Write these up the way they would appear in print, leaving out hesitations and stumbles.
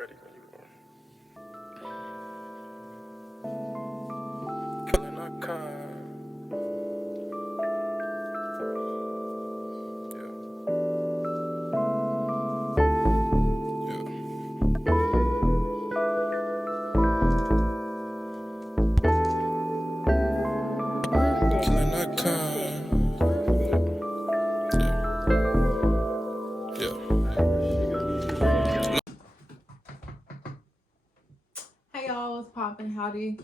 ready when you are. Killing a car. Hey y'all, what's poppin'? Howdy.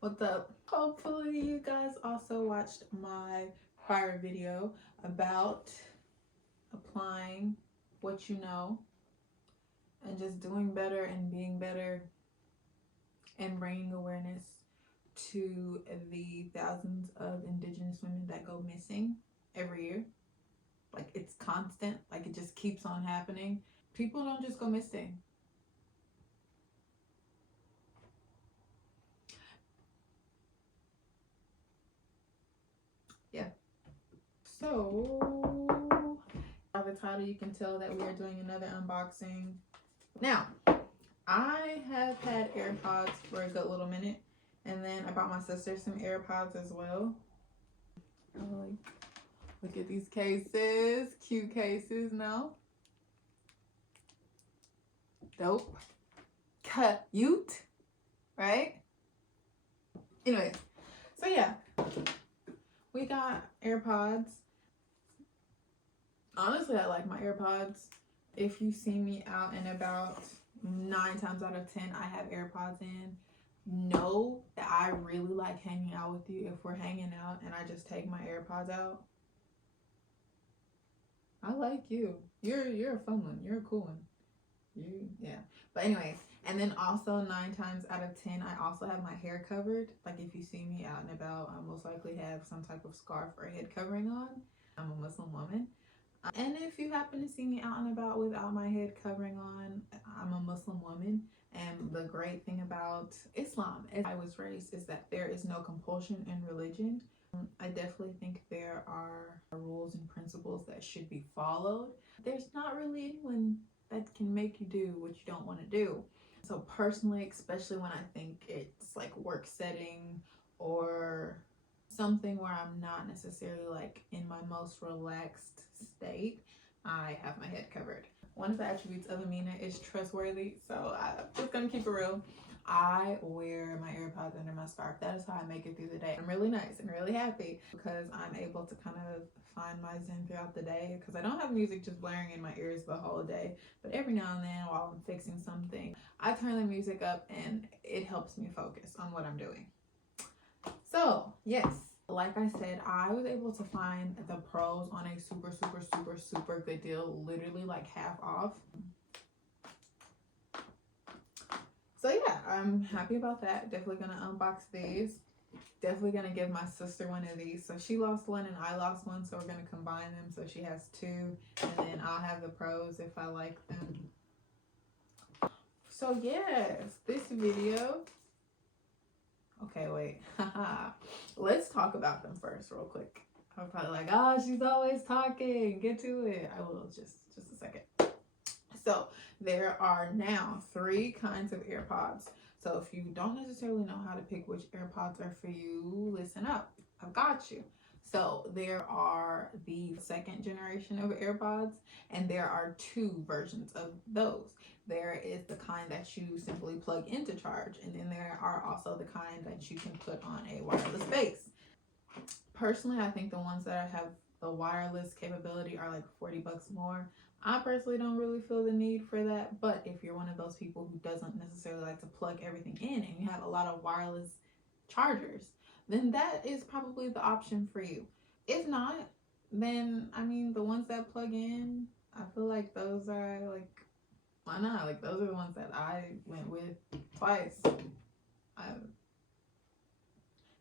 What's up? Hopefully you guys also watched my prior video about applying what you know and just doing better and being better and bringing awareness to the thousands of Indigenous women that go missing every year. Like, it's constant, like it just keeps on happening. People don't just go missing. Yeah. So, by the title, you can tell that we are doing another unboxing. Now, I have had AirPods for a good little minute, and then I bought my sister some AirPods as well. Oh, look at these cases, cute cases. No, dope, cute, right? Anyway, so yeah, we got AirPods. Honestly, I like my AirPods. If you see me out and about, 9 times out of 10 I have AirPods in. Know that I really like hanging out with you. If we're hanging out and I just take my AirPods out, I like you. You're a fun one. You're a cool one. Yeah. But anyways, and then also 9 times out of 10 I also have my hair covered. Like, if you see me out and about, I most likely have some type of scarf or head covering on. I'm a Muslim woman. And if you happen to see me out and about without my head covering on, I'm a Muslim woman. And the great thing about Islam, as I was raised, is that there is no compulsion in religion. I definitely think there are rules and principles that should be followed. There's not really anyone that can make you do what you don't want to do. So personally, especially when I think it's like work setting or something where I'm not necessarily like in my most relaxed state, I have my head covered. One of the attributes of Amina is trustworthy, so I'm just gonna keep it real. I wear my AirPods under my scarf. That is how I make it through the day. I'm really nice and really happy because I'm able to kind of find my zen throughout the day, because I don't have music just blaring in my ears the whole day, but every now and then while I'm fixing something, I turn the music up and it helps me focus on what I'm doing. So yes, like I said, I was able to find the Pros on a super good deal, literally like half off. So yeah, I'm happy about that. Definitely gonna unbox these. Definitely gonna give my sister one of these. So she lost one and I lost one, so we're gonna combine them so she has 2, and then I'll have the Pros if I like them. So yes, this video. Okay, wait. Let's talk about them first real quick. I'm probably like, oh, she's always talking. Get to it. I will just a second. So there are now 3 kinds of AirPods. So if you don't necessarily know how to pick which AirPods are for you, listen up. I've got you. So there are the 2nd generation of AirPods, and there are 2 versions of those. There is the kind that you simply plug into charge, and then there are also the kind that you can put on a wireless base. Personally, I think the ones that have the wireless capability are like $40 more. I personally don't really feel the need for that, but if you're one of those people who doesn't necessarily like to plug everything in and you have a lot of wireless chargers, then that is probably the option for you. If not, then I mean, the ones that plug in, I feel like those are like, why not? Like, those are the ones that I went with twice.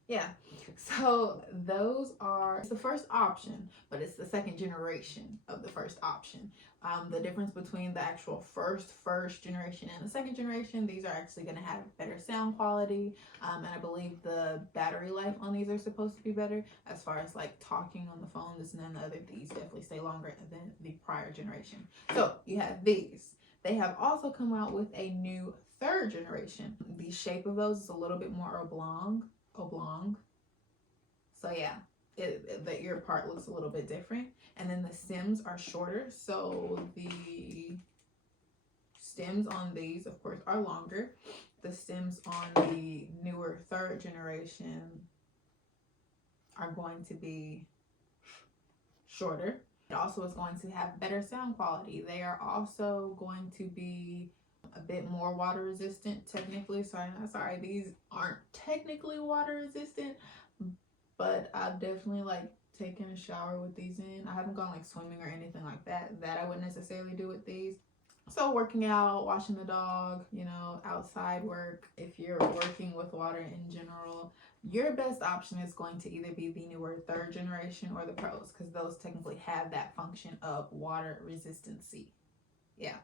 Yeah, so those are, it's the first option, but it's the 2nd generation of the first option. The difference between the actual first generation and the 2nd generation, these are actually going to have better sound quality, and I believe the battery life on these are supposed to be better as far as like talking on the phone. This and then the other, these definitely stay longer than the prior generation. So you have these. They have also come out with a new third generation. The shape of those is a little bit more oblong. So yeah, the ear part looks a little bit different. And then the stems are shorter. So the stems on these, of course, are longer. The stems on the newer third generation are going to be shorter. It also is going to have better sound quality. They are also going to be a bit more water resistant technically. Sorry, these aren't technically water resistant, but I've definitely like taken a shower with these in. I haven't gone like swimming or anything like that I wouldn't necessarily do with these. So working out, washing the dog, you know, outside work, if you're working with water in general, your best option is going to either be the newer third generation or the Pros, because those technically have that function of water resistancy. Yeah.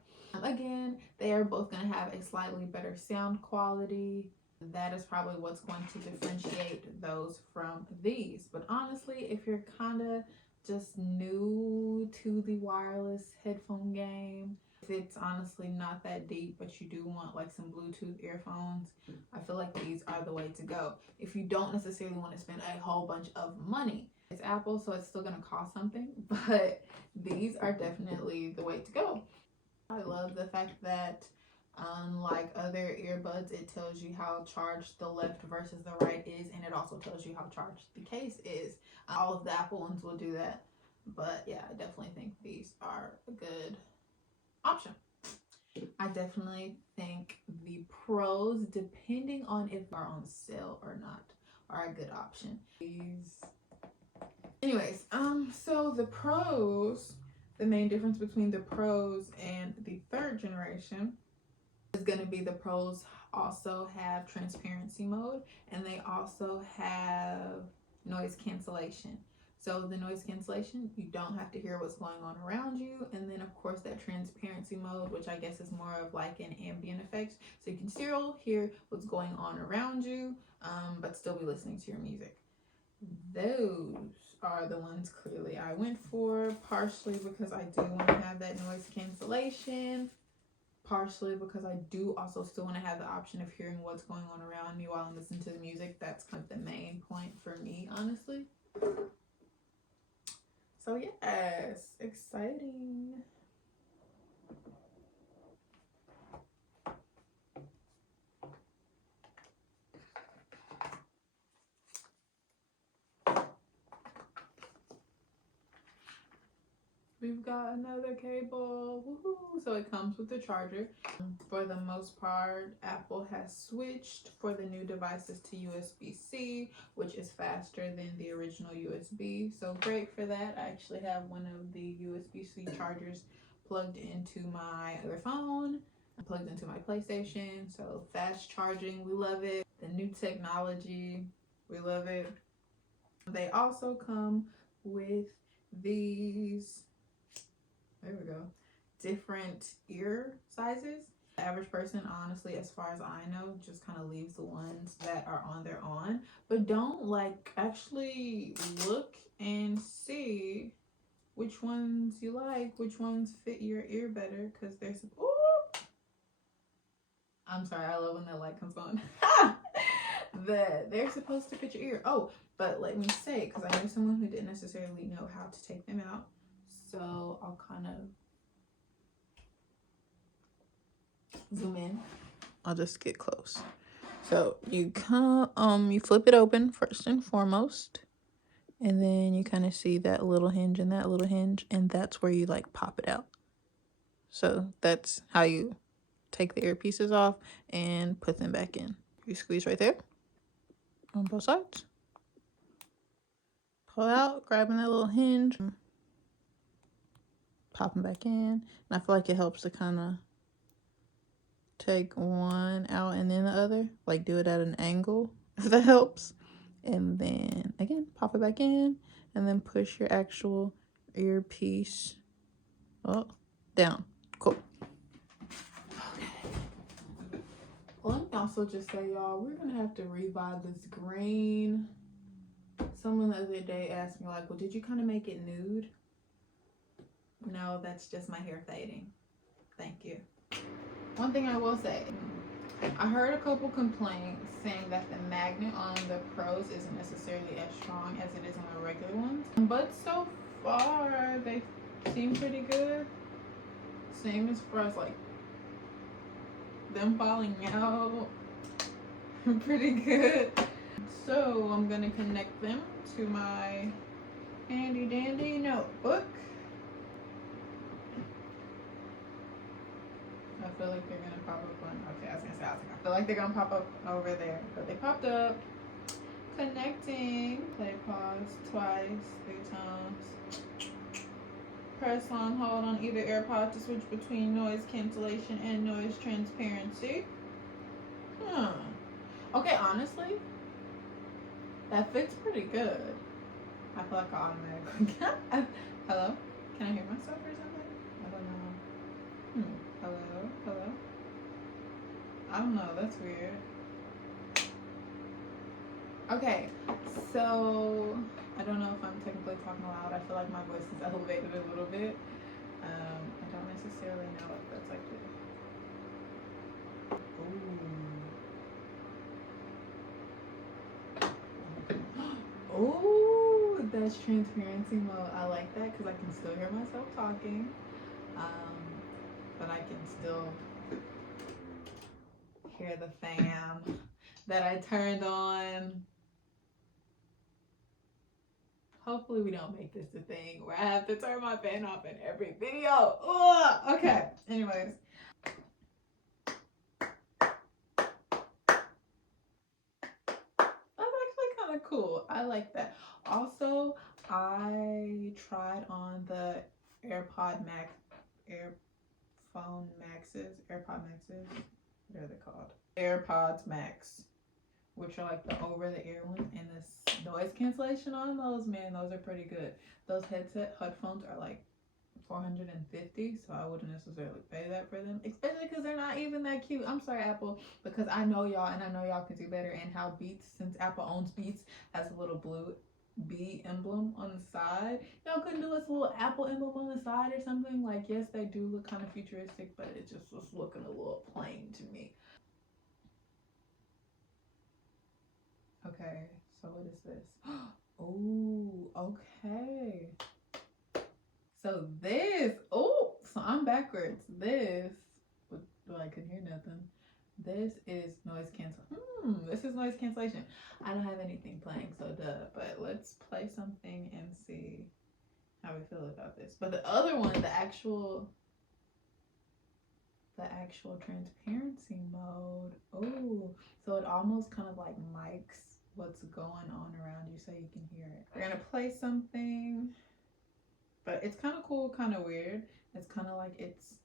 Again, they are both going to have a slightly better sound quality. That is probably what's going to differentiate those from these. But honestly, if you're kind of just new to the wireless headphone game, if it's honestly not that deep, but you do want like some Bluetooth earphones, I feel like these are the way to go. If you don't necessarily want to spend a whole bunch of money, it's Apple, so it's still going to cost something, but these are definitely the way to go. I love the fact that unlike other earbuds, it tells you how charged the left versus the right is, and it also tells you how charged the case is. All of the Apple ones will do that, but yeah, I definitely think these are a good option. I definitely think the Pros, depending on if they're on sale or not, are a good option. Anyways, so the Pros, the main difference between the Pros and the third generation is going to be the Pros also have transparency mode, and they also have noise cancellation. So the noise cancellation, you don't have to hear what's going on around you. And then of course that transparency mode, which I guess is more of like an ambient effect. So you can still hear what's going on around you, but still be listening to your music. Those are the ones clearly I went for, partially because I do want to have that noise cancellation, partially because I do also still want to have the option of hearing what's going on around me while I'm listening to the music. That's kind of the main point for me, honestly. So yes, exciting. We've got another cable. Woohoo! So it comes with the charger. For the most part, Apple has switched for the new devices to USB-C, which is faster than the original USB. So great for that. I actually have one of the USB-C chargers plugged into my other phone, plugged into my PlayStation. So fast charging, we love it. The new technology, we love it. They also come with these, there we go, different ear sizes. The average person, honestly, as far as I know, just kind of leaves the ones that are on their on, but don't like actually look and see which ones you like, which ones fit your ear better, because there's, ooh, I'm sorry, I love when that light comes on. That they're supposed to fit your ear. Oh, but let me say, because I know someone who didn't necessarily know how to take them out, so I'll kind of zoom in. I'll just get close. So you you flip it open first and foremost, and then you kind of see that little hinge and that little hinge, and that's where you like pop it out. So that's how you take the earpieces off and put them back in. You squeeze right there on both sides. Pull out, grabbing that little hinge, pop them back in. And I feel like it helps to kind of take one out and then the other, like do it at an angle, if that helps. And then again, pop it back in, and then push your actual earpiece down. Cool. Okay. Well, let me also just say, y'all, we're gonna have to revive this green. Someone the other day asked me, like, well, did you kind of make it nude? No, that's just my hair fading. Thank you. One thing I will say, I heard a couple complaints saying that the magnet on the Pros isn't necessarily as strong as it is on the regular ones. But so far, they seem pretty good. Same as far as like them falling out. Pretty good. So I'm gonna connect them to my handy dandy notebook. I feel like they're gonna pop up on, okay, I was gonna say, I feel like they're gonna pop up over there, but they popped up. Connecting, play pause twice, 3 times. Press on hold on either AirPod to switch between noise cancellation and noise transparency. Okay, honestly, that fits pretty good. I feel like I automatically hello? Can I hear myself or something? I don't know. Hello? Hello? I don't know, that's weird. Okay, so I don't know if I'm technically talking loud. I feel like my voice is elevated a little bit. I don't necessarily know if that's like the... Ooh, that's transparency mode. I like that because I can still hear myself talking. But I can still hear the fan that I turned on. Hopefully we don't make this a thing where I have to turn my fan off in every video. Ugh! Okay, anyways. That's actually kind of cool. I like that. Also, I tried on the AirPod Maxes. What are they called? AirPods Max, which are like the over-the-ear ones, and the noise cancellation on those, man, those are pretty good. Those headphones are like $450, so I wouldn't necessarily pay that for them, especially because they're not even that cute. I'm sorry, Apple, because I know y'all, and I know y'all could do better. And how Beats, since Apple owns Beats, has a little blue B emblem on the side. Y'all couldn't do this little Apple emblem on the side or something? Like, yes, they do look kind of futuristic, but it just was looking a little plain to me. Okay, so what is this? Oh, okay. So this, so I'm backwards. This, well, I couldn't hear nothing. This is noise cancel. This is noise cancellation. I don't have anything playing, so duh. But let's play something and see how we feel about this. But the other one, the actual transparency mode. Oh, so it almost kind of like mics what's going on around you so you can hear it. We're gonna play something, but it's kind of cool, kind of weird. It's kind of like it's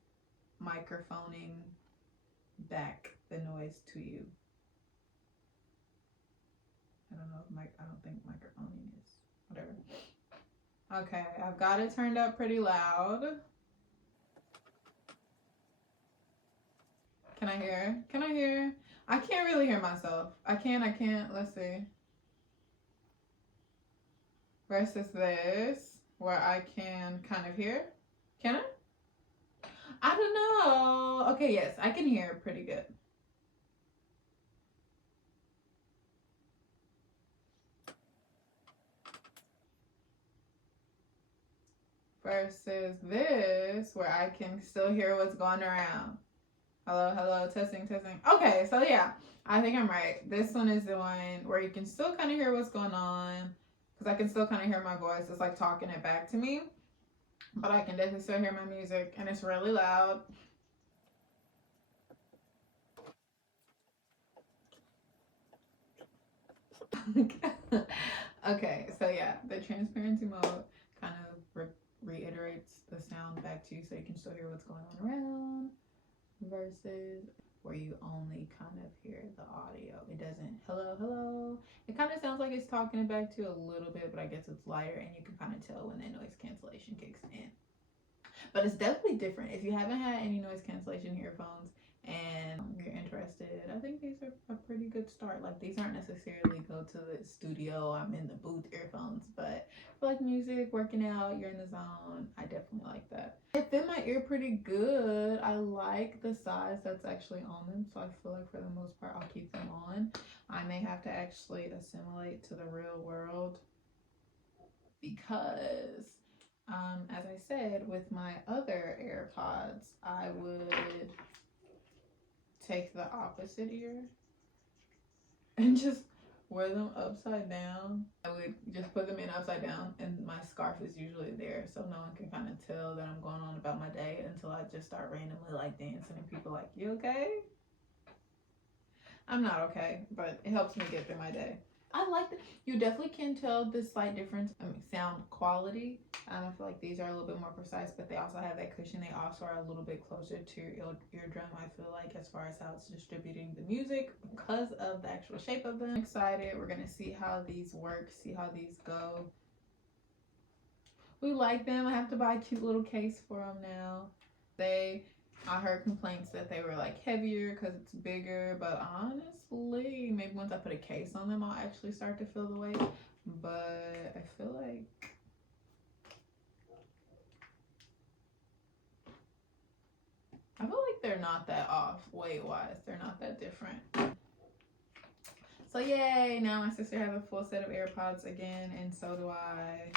microphoning back the noise to you. I don't know if I don't think microphoning is, whatever. Okay, I've got it turned up pretty loud. Can I hear? Can I hear? I can't really hear myself. I can't. Let's see. Versus this, where I can kind of hear. Can I? I don't know. Okay, yes, I can hear pretty good. Versus this, where I can still hear what's going around. Hello, hello, testing. Okay, so yeah, I think I'm right. This one is the one where you can still kind of hear what's going on, because I can still kind of hear my voice. It's like talking it back to me, but I can definitely still hear my music, and it's really loud. Okay, so yeah, the transparency mode kind of reiterates the sound back to you so you can still hear what's going on around, versus where you only kind of hear the audio. It doesn't hello. It kind of sounds like it's talking it back to you a little bit, but I guess it's lighter, and you can kind of tell when that noise cancellation kicks in. But it's definitely different. If you haven't had any noise cancellation earphones and you're interested, I think these are a pretty good start. Like, these aren't necessarily go to the studio, I'm in the booth earphones, but for like music, working out, you're in the zone, I definitely like that. They fit my ear pretty good. I like the size that's actually on them, so I feel like for the most part I'll keep them on. I may have to actually assimilate to the real world because as I said, with my other AirPods, I would take the opposite ear and just wear them upside down. I would just put them in upside down, and my scarf is usually there, so no one can kind of tell that I'm going on about my day until I just start randomly like dancing, and people are like, "You okay?" I'm not okay, but it helps me get through my day. I like that. You definitely can tell the slight difference in sound quality. I feel like these are a little bit more precise, but they also have that cushion. They also are a little bit closer to your eardrum, I feel like, as far as how it's distributing the music because of the actual shape of them. I'm excited. We're going to see how these work, see how these go. We like them. I have to buy a cute little case for them now. I heard complaints that they were like heavier because it's bigger, but honestly, maybe once I put a case on them, I'll actually start to feel the weight. But I feel like they're not that off weight wise. They're not that different. So yay! Now my sister has a full set of AirPods again, and so do I.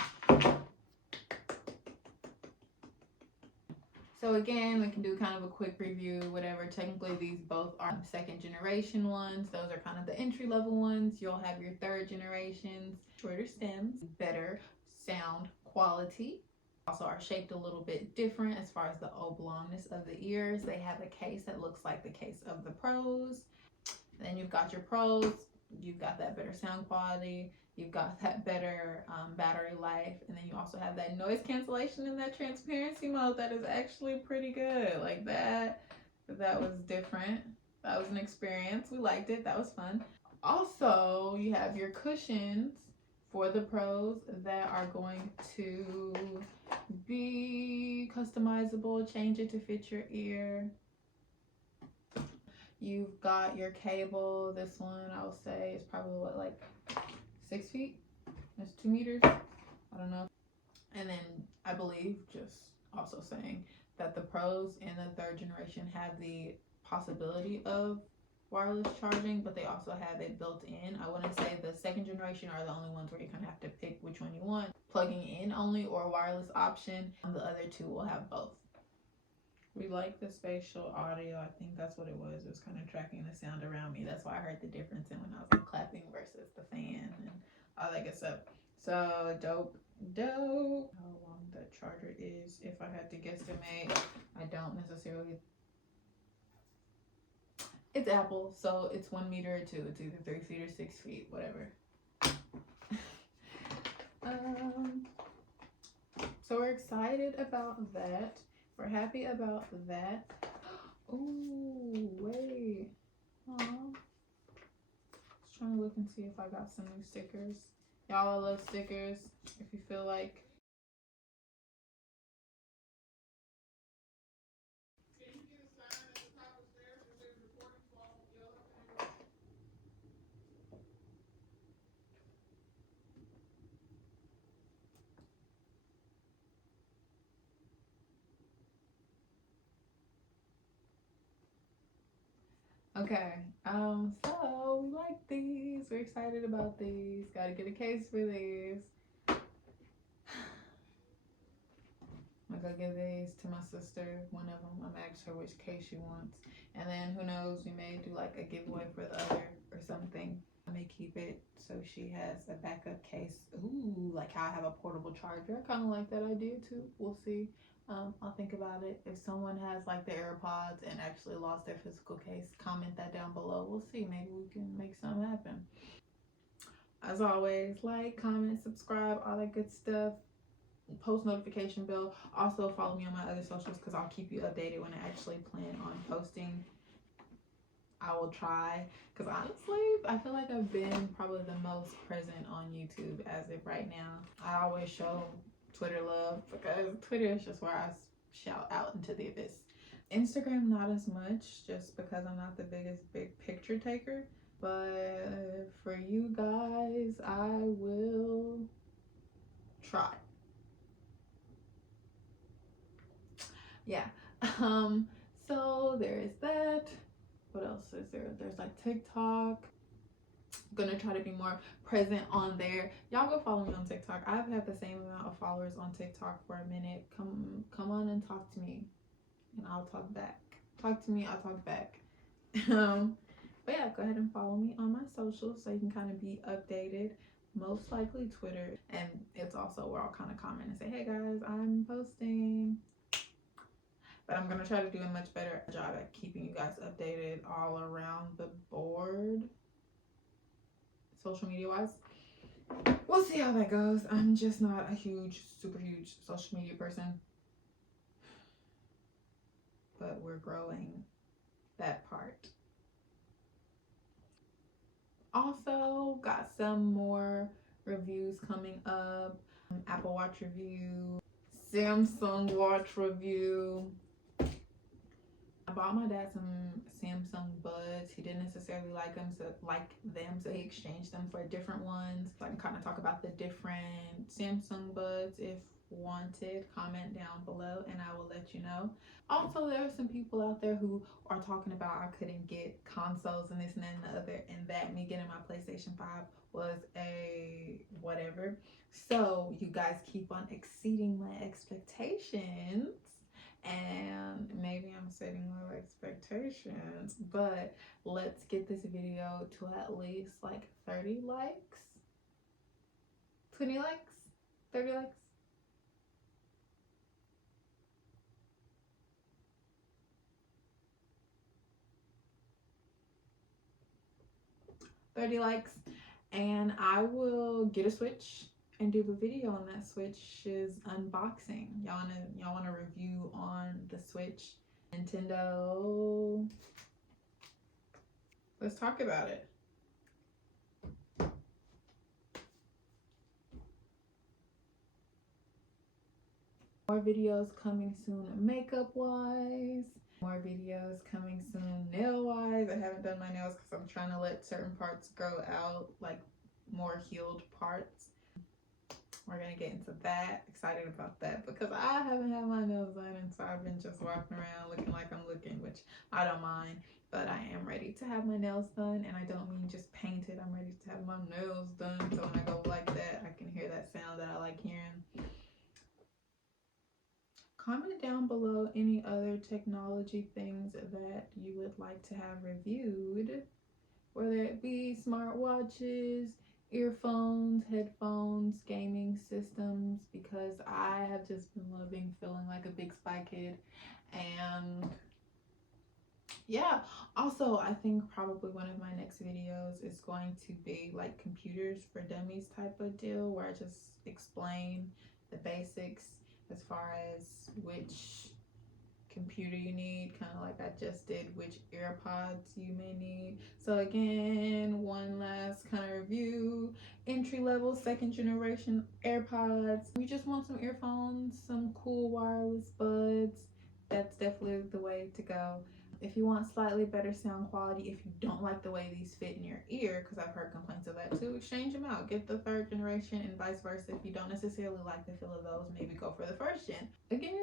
So again, we can do kind of a quick review, whatever. Technically, these both are second generation ones. Those are kind of the entry level ones. You'll have your third generations, shorter stems, better sound quality. Also are shaped a little bit different as far as the oblongness of the ears. They have a case that looks like the case of the Pros. Then you've got your Pros. You've got that better sound quality. You've got that better battery life, and then you also have that noise cancellation and that transparency mode that is actually pretty good. Like that was different. That was an experience. We liked it. That was fun. Also, you have your cushions for the Pros that are going to be customizable. Change it to fit your ear. You've got your cable. This one, I will say, is probably what, like 6 feet? That's 2 meters. I don't know. And then I believe, just also saying that the Pros in the third generation have the possibility of wireless charging, but they also have it built in. I want to say the second generation are the only ones where you kind of have to pick which one you want, plugging in only or wireless option. The other two will have both. We like the spatial audio. I think that's what it was. It was kind of tracking the sound around me. That's why I heard the difference in when I was like clapping versus the fan and all that good stuff. So dope. How long that charger is, if I had to guesstimate, I don't necessarily. It's Apple, so it's 1 meter or 2. It's either 3 feet or 6 feet, whatever. So we're excited about that. We're happy about that. Oh, wait. Aww. Just trying to look and see if I got some new stickers. Y'all, I love stickers. If you feel like. Okay, so we like these. We're excited about these. Gotta get a case for these. I'm gonna give these to my sister, one of them. I'm gonna ask her which case she wants. And then who knows, we may do like a giveaway for the other or something. I may keep it so she has a backup case. Ooh, like how I have a portable charger. I kind of like that idea too. We'll see. I'll think about it. If someone has like the AirPods and actually lost their physical case, comment that down below. We'll see. Maybe we can make something happen. As always, like, comment, subscribe, all that good stuff. Post notification bell. Also follow me on my other socials because I'll keep you updated when I actually plan on posting. I will try, because honestly I feel like I've been probably the most present on YouTube as of right now. I always show Twitter love because Twitter is just where I shout out into the abyss. Instagram not as much, just because I'm not the biggest big picture taker. But for you guys, I will try. Yeah. So there is that. What else is there? There's like TikTok. I'm gonna try to be more present on there. Y'all go follow me on TikTok. I've had the same amount of followers on TikTok for a minute. Come on and talk to me, and I'll talk back. Talk to me, I'll talk back. But yeah, go ahead and follow me on my socials so you can kind of be updated. Most likely Twitter, and it's also where I'll kind of comment and say, hey guys, I'm posting. But I'm gonna try to do a much better job at keeping you guys updated all around the board, social media wise. We'll see how that goes. I'm just not a super huge social media person, but we're growing that part. Also got some more reviews coming up. Apple Watch review, Samsung Watch review. I bought my dad some Samsung buds. He didn't necessarily like them, so he exchanged them for different ones. So I can kind of talk about the different Samsung buds if wanted. Comment down below and I will let you know. Also, there are some people out there who are talking about I couldn't get consoles and this and that and the other, and that me getting my PlayStation 5 was a whatever. So you guys keep on exceeding my expectations, and maybe I'm setting low expectations, but let's get this video to at least like 30 likes, 20 likes, 30 likes. 30 likes, and I will get a Switch and do the video on that Switch's unboxing. Y'all wanna review on the Switch, Nintendo? Let's talk about it. More videos coming soon makeup wise. More videos coming soon nail wise. I haven't done my nails because I'm trying to let certain parts grow out, like more healed parts. We're gonna get into that. Excited about that because I haven't had my nails done, and so I've been just walking around looking like I'm looking, which I don't mind. But I am ready to have my nails done, and I don't mean just painted. I'm ready to have my nails done, so when I go like that, I can hear that sound that I like hearing. Comment down below any other technology things that you would like to have reviewed, whether it be smartwatches, earphones, headphones, gaming systems, because I have just been loving feeling like a big spy kid. And yeah, also I think probably one of my next videos is going to be like computers for dummies type of deal, where I just explain the basics as far as which computer you need, kind of like I just did, which AirPods you may need. So again, one last kind of review: entry-level second generation AirPods. You just want some earphones, some cool wireless buds, that's definitely the way to go. If you want slightly better sound quality, if you don't like the way these fit in your ear, because I've heard complaints of that too, exchange them out. Get the third generation and vice versa. If you don't necessarily like the feel of those, maybe go for the first gen. Again,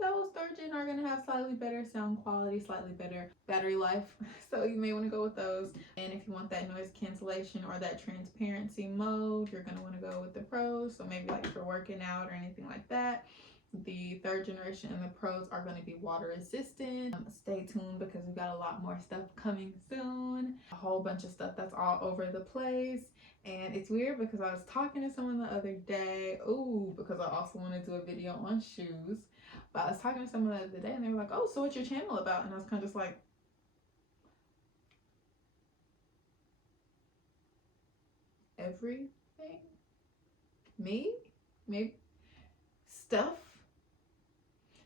those third gen are going to have slightly better sound quality, slightly better battery life, so you may want to go with those. And if you want that noise cancellation or that transparency mode, you're going to want to go with the Pros. So maybe like for working out or anything like that. The third generation and the Pros are going to be water resistant. Stay tuned because we've got a lot more stuff coming soon. A whole bunch of stuff that's all over the place. And it's weird because I was talking to someone the other day. Ooh, because I also want to do a video on shoes. But I was talking to someone the other day and they were like, oh, so what's your channel about? And I was kind of just like, everything? Me? Maybe stuff?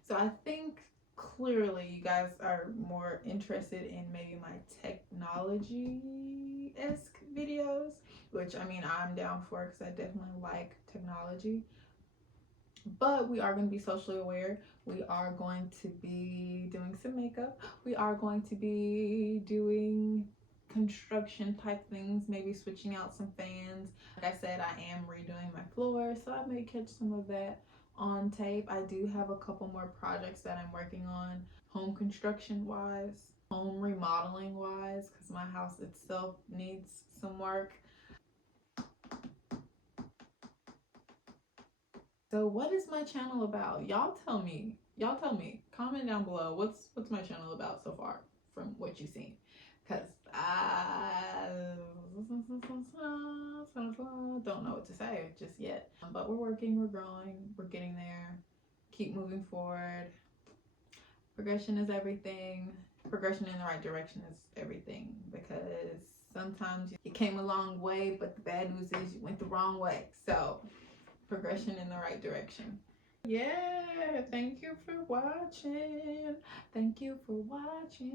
So I think clearly you guys are more interested in maybe my technology-esque videos, which I mean, I'm down for because I definitely like technology. But we are going to be socially aware. We are going to be doing some makeup. We are going to be doing construction type things, maybe switching out some fans. Like I said, I am redoing my floor, so I may catch some of that on tape. I do have a couple more projects that I'm working on, home construction wise, home remodeling wise, because my house itself needs some work. So what is my channel about? Y'all tell me. Y'all tell me. Comment down below. What's my channel about so far from what you've seen? Cause I don't know what to say just yet. But we're working, we're growing, we're getting there. Keep moving forward. Progression is everything. Progression in the right direction is everything, because sometimes you came a long way, but the bad news is you went the wrong way. So progression in the right direction. Yeah, thank you for watching. Thank you for watching.